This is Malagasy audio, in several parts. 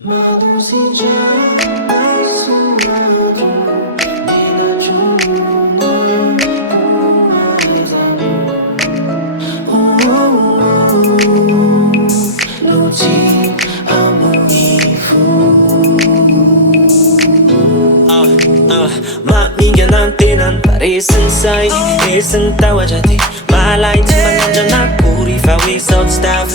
Maminganan tenan paresan say Esan tawaja te Malay ti mananjana kuri fa we south staff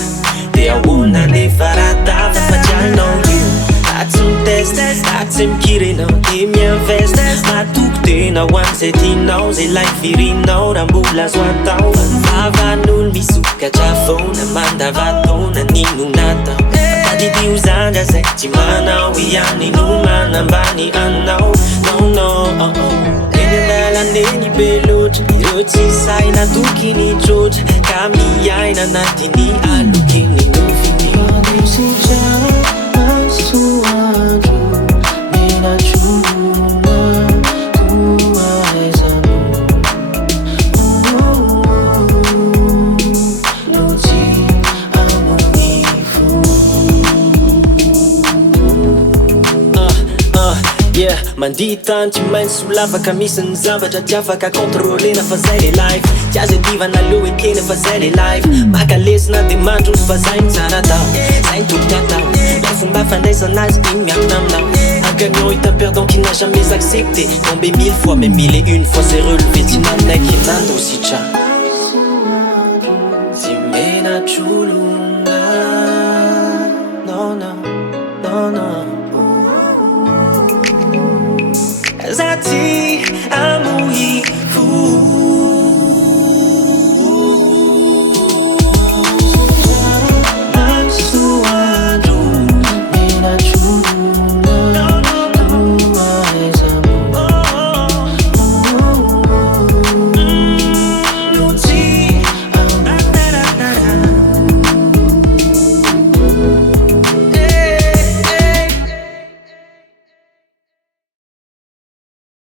They are una ne farata Fajal know you At some test At some kiri no Give me a vest Matuk te na wan se ti no Ze like firi no Rambula swatao Avanul misuka chafo Na manda vato Na ninu nata Tadi usanga se ti mana We ani numa Nambani anao No no oh oh Nenala neni belot Yoti sai na tukini jot Kami ai na natini alukini nufini Madusija masuaju Nena chuna kuwaezamu Luti amunifu Yeah, manditan tsy maintsy solafaka misy ny zavatra tsy afaka kontrolena fa zay le life tsy azo andivana aloha ekena fa zay le life maka lesina de mandroso fa zay ny tsara tao zay ny tokony atao la fomba fandraisanazy iny miakina aminao un gagnant est un perdant qui n'a jamais accepté tomber 1000 fois mais 1001 fois c'est relevé tsy nanaiky nandro si tra si mena trolo